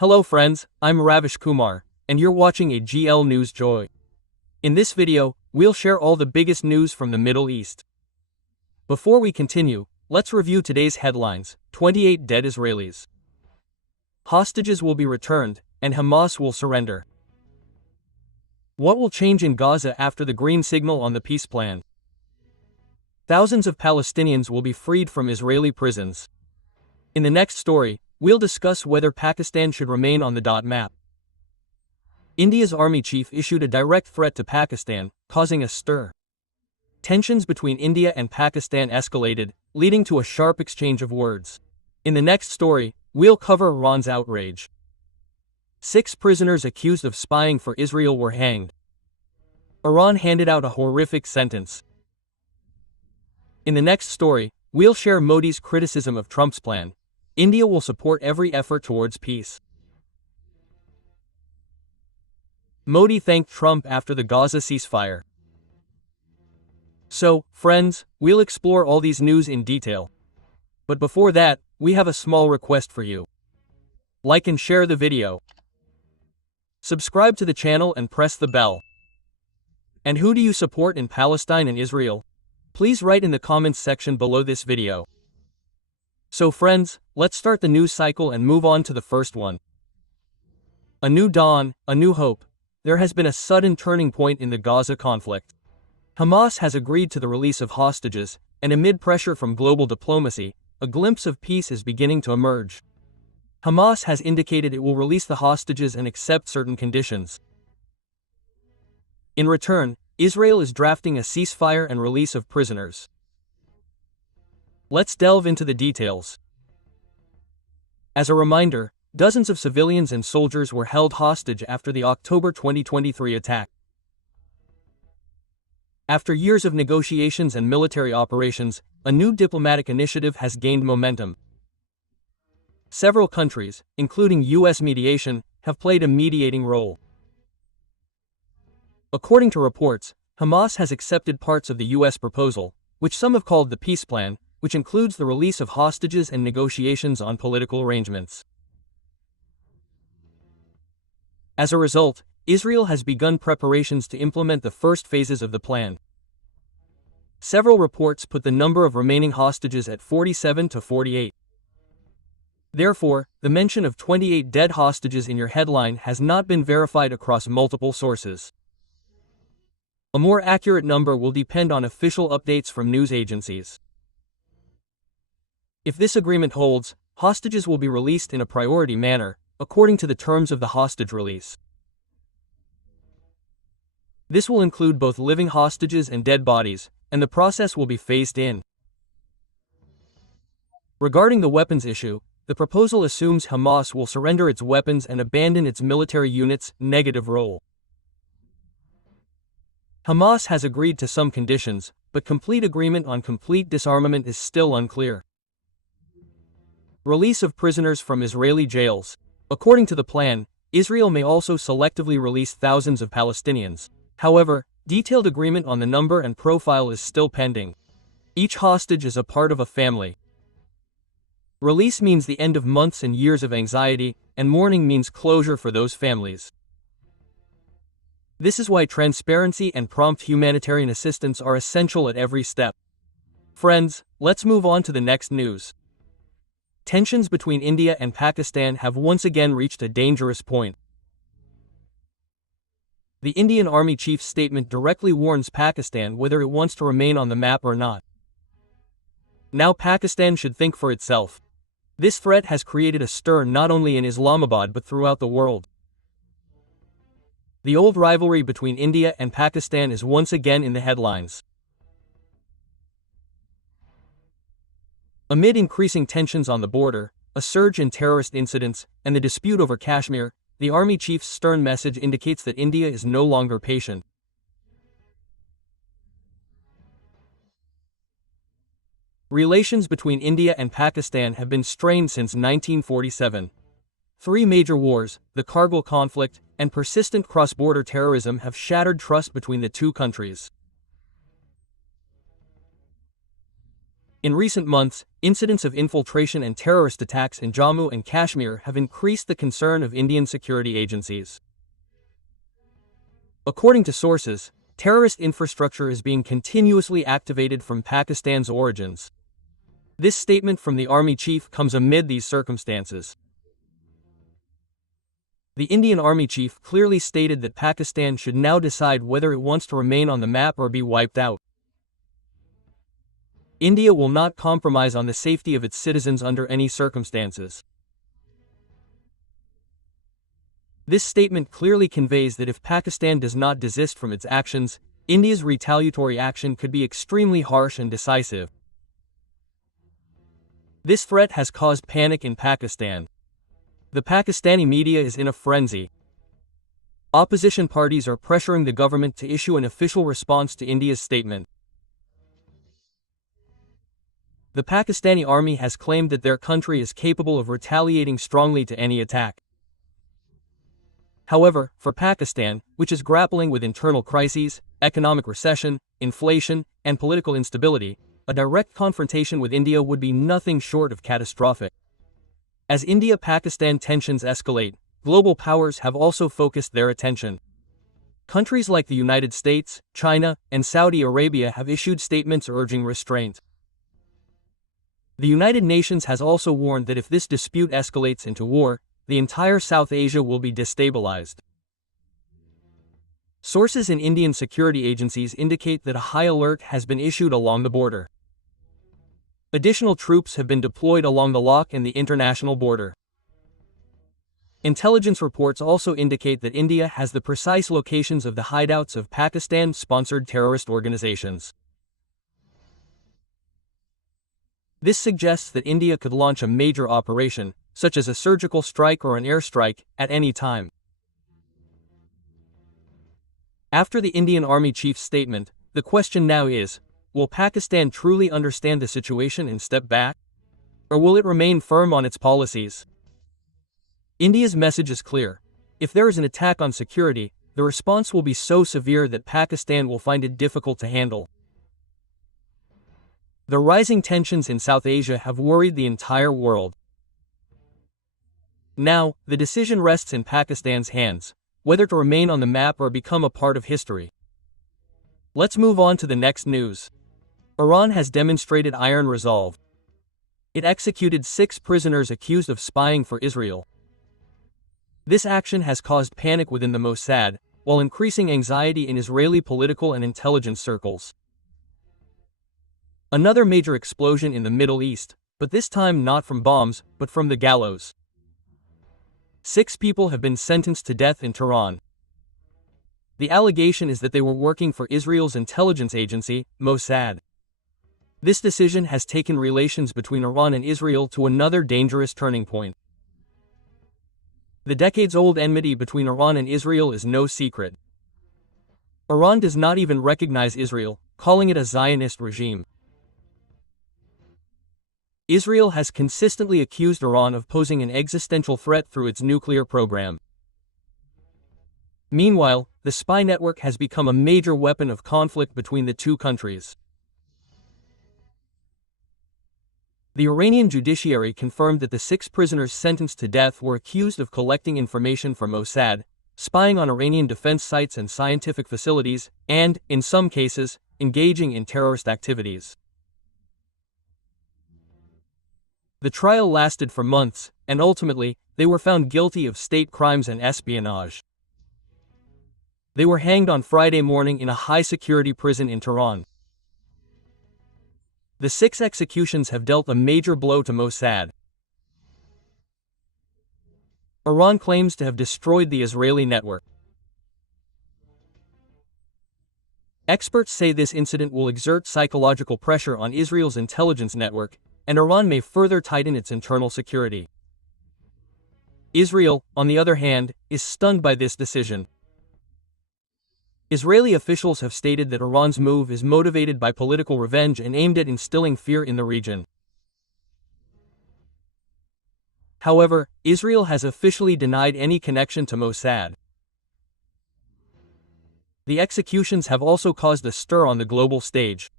Hello friends, I'm Ravish Kumar, and you're watching a GL News Joy. In this video, we'll share all the biggest news from the Middle East. Before we continue, let's review today's headlines. 28 dead Israelis. Hostages will be returned, and Hamas will surrender. What will change in Gaza after the green signal on the peace plan? Thousands of Palestinians will be freed from Israeli prisons. In the next story, we'll discuss whether Pakistan should remain on the dot map. India's army chief issued a direct threat to Pakistan, causing a stir. Tensions between India and Pakistan escalated, leading to a sharp exchange of words. In the next story, we'll cover Iran's outrage. 6 prisoners accused of spying for Israel were hanged. Iran handed out a horrific sentence. In the next story, we'll share Modi's criticism of Trump's plan. India will support every effort towards peace. Modi thanked Trump after the Gaza ceasefire. So, friends, we'll explore all these news in detail. But before that, we have a small request for you. Like and share the video. Subscribe to the channel and press the bell. And who do you support in Palestine and Israel? Please write in the comments section below this video. So friends, let's start the news cycle and move on to the first one. A new dawn, a new hope. There has been a sudden turning point in the Gaza conflict. Hamas has agreed to the release of hostages, and amid pressure from global diplomacy, a glimpse of peace is beginning to emerge. Hamas has indicated it will release the hostages and accept certain conditions. In return, Israel is drafting a ceasefire and release of prisoners. Let's delve into the details. As a reminder, dozens of civilians and soldiers were held hostage after the October 2023 attack. After years of negotiations and military operations, a new diplomatic initiative has gained momentum. Several countries, including U.S. mediation, have played a mediating role. According to reports, Hamas has accepted parts of the U.S. proposal, which some have called the peace plan, which includes the release of hostages and negotiations on political arrangements. As a result, Israel has begun preparations to implement the first phases of the plan. Several reports put the number of remaining hostages at 47 to 48. Therefore, the mention of 28 dead hostages in your headline has not been verified across multiple sources. A more accurate number will depend on official updates from news agencies. If this agreement holds, hostages will be released in a priority manner, according to the terms of the hostage release. This will include both living hostages and dead bodies, and the process will be phased in. Regarding the weapons issue, the proposal assumes Hamas will surrender its weapons and abandon its military units' negative role. Hamas has agreed to some conditions, but complete agreement on complete disarmament is still unclear. Release of prisoners from Israeli jails. According to the plan, Israel may also selectively release thousands of Palestinians. However, detailed agreement on the number and profile is still pending. Each hostage is a part of a family. Release means the end of months and years of anxiety, and mourning means closure for those families. This is why transparency and prompt humanitarian assistance are essential at every step. Friends, let's move on to the next news. Tensions between India and Pakistan have once again reached a dangerous point. The Indian Army Chief's statement directly warns Pakistan whether it wants to remain on the map or not. Now Pakistan should think for itself. This threat has created a stir not only in Islamabad but throughout the world. The old rivalry between India and Pakistan is once again in the headlines. Amid increasing tensions on the border, a surge in terrorist incidents, and the dispute over Kashmir, the Army Chief's stern message indicates that India is no longer patient. Relations between India and Pakistan have been strained since 1947. 3 major wars, the Kargil conflict, and persistent cross-border terrorism have shattered trust between the two countries. In recent months, incidents of infiltration and terrorist attacks in Jammu and Kashmir have increased the concern of Indian security agencies. According to sources, terrorist infrastructure is being continuously activated from Pakistan's origins. This statement from the army chief comes amid these circumstances. The Indian Army chief clearly stated that Pakistan should now decide whether it wants to remain on the map or be wiped out. India will not compromise on the safety of its citizens under any circumstances. This statement clearly conveys that if Pakistan does not desist from its actions, India's retaliatory action could be extremely harsh and decisive. This threat has caused panic in Pakistan. The Pakistani media is in a frenzy. Opposition parties are pressuring the government to issue an official response to India's statement. The Pakistani army has claimed that their country is capable of retaliating strongly to any attack. However, for Pakistan, which is grappling with internal crises, economic recession, inflation, and political instability, a direct confrontation with India would be nothing short of catastrophic. As India-Pakistan tensions escalate, global powers have also focused their attention. Countries like the United States, China, and Saudi Arabia have issued statements urging restraint. The United Nations has also warned that if this dispute escalates into war, the entire South Asia will be destabilized. Sources in Indian security agencies indicate that a high alert has been issued along the border. Additional troops have been deployed along the lock and the international border. Intelligence reports also indicate that India has the precise locations of the hideouts of Pakistan-sponsored terrorist organizations. This suggests that India could launch a major operation, such as a surgical strike or an airstrike, at any time. After the Indian Army chief's statement, the question now is, will Pakistan truly understand the situation and step back? Or will it remain firm on its policies? India's message is clear. If there is an attack on security, the response will be so severe that Pakistan will find it difficult to handle. The rising tensions in South Asia have worried the entire world. Now, the decision rests in Pakistan's hands, whether to remain on the map or become a part of history. Let's move on to the next news. Iran has demonstrated iron resolve. It executed 6 prisoners accused of spying for Israel. This action has caused panic within the Mossad, while increasing anxiety in Israeli political and intelligence circles. Another major explosion in the Middle East, but this time not from bombs, but from the gallows. 6 people have been sentenced to death in Tehran. The allegation is that they were working for Israel's intelligence agency, Mossad. This decision has taken relations between Iran and Israel to another dangerous turning point. The decades-old enmity between Iran and Israel is no secret. Iran does not even recognize Israel, calling it a Zionist regime. Israel has consistently accused Iran of posing an existential threat through its nuclear program. Meanwhile, the spy network has become a major weapon of conflict between the two countries. The Iranian judiciary confirmed that the 6 prisoners sentenced to death were accused of collecting information from Mossad, spying on Iranian defense sites and scientific facilities, and, in some cases, engaging in terrorist activities. The trial lasted for months, and ultimately, they were found guilty of state crimes and espionage. They were hanged on Friday morning in a high-security prison in Tehran. The 6 executions have dealt a major blow to Mossad. Iran claims to have destroyed the Israeli network. Experts say this incident will exert psychological pressure on Israel's intelligence network, and Iran may further tighten its internal security. Israel, on the other hand, is stunned by this decision. Israeli officials have stated that Iran's move is motivated by political revenge and aimed at instilling fear in the region. However, Israel has officially denied any connection to Mossad. The executions have also caused a stir on the global stage.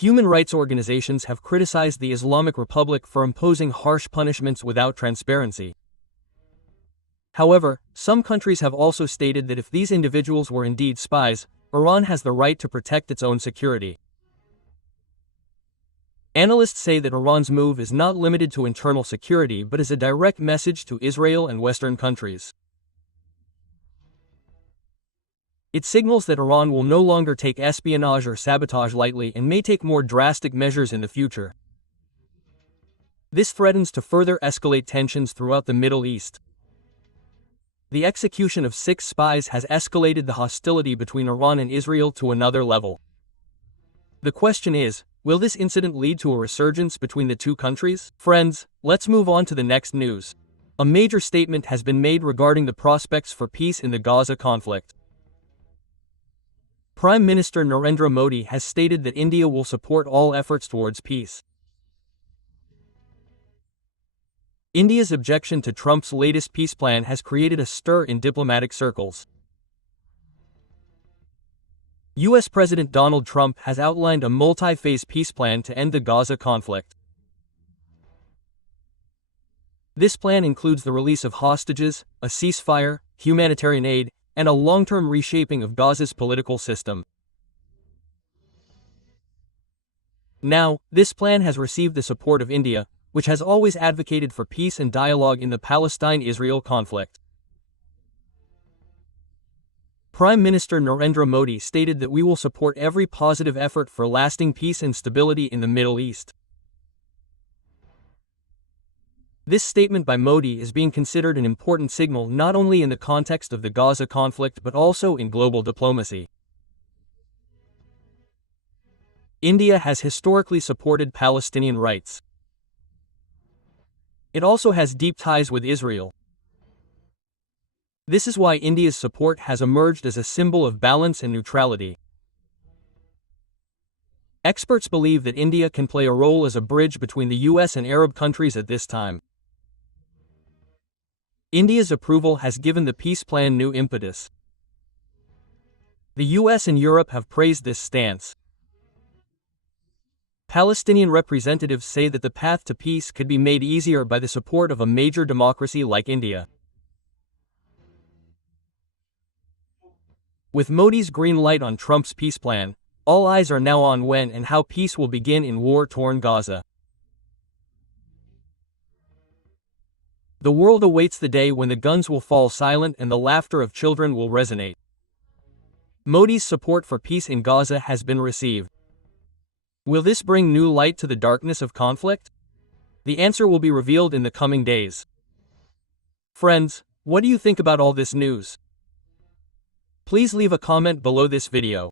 Human rights organizations have criticized the Islamic Republic for imposing harsh punishments without transparency. However, some countries have also stated that if these individuals were indeed spies, Iran has the right to protect its own security. Analysts say that Iran's move is not limited to internal security but is a direct message to Israel and Western countries. It signals that Iran will no longer take espionage or sabotage lightly and may take more drastic measures in the future. This threatens to further escalate tensions throughout the Middle East. The execution of 6 spies has escalated the hostility between Iran and Israel to another level. The question is, will this incident lead to a resurgence between the two countries? Friends, let's move on to the next news. A major statement has been made regarding the prospects for peace in the Gaza conflict. Prime Minister Narendra Modi has stated that India will support all efforts towards peace. India's objection to Trump's latest peace plan has created a stir in diplomatic circles. U.S. President Donald Trump has outlined a multi-phase peace plan to end the Gaza conflict. This plan includes the release of hostages, a ceasefire, humanitarian aid, and a long-term reshaping of Gaza's political system. Now, this plan has received the support of India, which has always advocated for peace and dialogue in the Palestine-Israel conflict. Prime Minister Narendra Modi stated that we will support every positive effort for lasting peace and stability in the Middle East. This statement by Modi is being considered an important signal not only in the context of the Gaza conflict but also in global diplomacy. India has historically supported Palestinian rights. It also has deep ties with Israel. This is why India's support has emerged as a symbol of balance and neutrality. Experts believe that India can play a role as a bridge between the US and Arab countries at this time. India's approval has given the peace plan new impetus. The US and Europe have praised this stance. Palestinian representatives say that the path to peace could be made easier by the support of a major democracy like India. With Modi's green light on Trump's peace plan, all eyes are now on when and how peace will begin in war-torn Gaza. The world awaits the day when the guns will fall silent and the laughter of children will resonate. Modi's support for peace in Gaza has been received. Will this bring new light to the darkness of conflict? The answer will be revealed in the coming days. Friends, what do you think about all this news? Please leave a comment below this video.